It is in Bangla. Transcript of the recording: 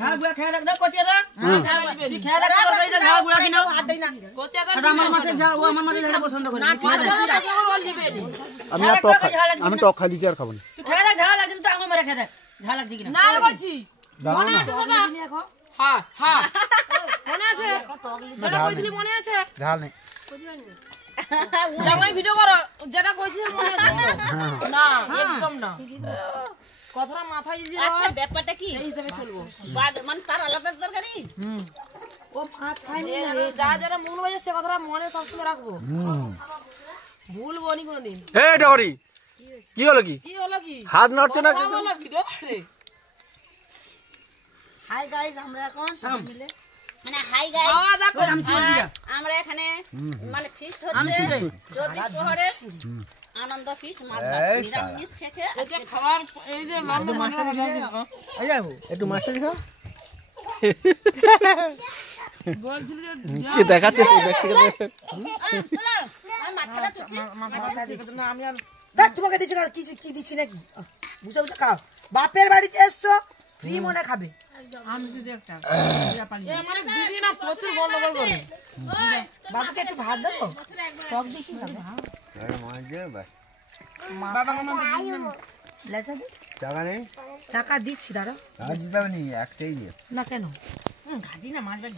ঝাল গুড়া খেয়ে দেখ কোচিয়া দা তুই খেয়ে দেখ ঝাল গুড়া কিনো হাত দেই না কোচিয়া দা আমার মাছের ঝাল ও আমার মাছের ঝাল পছন্দ করে আমি টক খাই লিজার খাবো না তুই খেয়ে দেখ ঝাল লাগছে তো আঙুল মেরে খেয়ে দেখ ঝাল লাগছে কিনা না বলছি মনে আছে সেটা হ্যাঁ হ্যাঁ মনে আছে যেটা কইছিলি মনে আছে ঝাল নেই জামাই ভিডিও করো যেটা কইছিস মনে আছে না একদম না কথাটা মাথায় যদি আচ্ছা ব্যাপারটা কি এই হিসাবে চলবো মানে তার আলাদা দরকারি ও মাছ খাইনি যা যারা মূল বাজে সে কথাটা মনে সবসময় রাখবো ভুলবো নি কোনোদিন এই ডরি কি হলো কি কি হলো কি হাত নড়ছে না কথা বলো কি রে হাই গাইস আমরা এখন সবাই মিলে মানে হাই গাইস খাওয়া দাওয়া করছি আমরা এখানে মানে ফিস্ট হচ্ছে 24 প্রহরে আনন্দ ফিস্ট মাছ ভাত নিরামিষ খেয়ে এটা খাবার এই যে মাছটা দিছে এই যাবো একটু মাছটা দিছো বলছিল যে কি দেখাচ্ছে সেই ব্যক্তিকে মাথাটা তুলছি না আমি আর দেখ তোমাকে দিছি কি দিছি নাকি বুঝা বুঝা খাও বাপের বাড়িতে এসছো ফ্রি মনে খাবে আমি যদি একটা মানে দিদি না প্রচুর গন্ডগোল করে বাবাকে একটু ভাত দেবো টক দিয়ে কি খাবে বাবা লেজা দি টাকা নেই টাকা দিচ্ছি দাদা আজ দাও নি একটাই দিয়ে না কেন ঘাটি না মাছ ভাই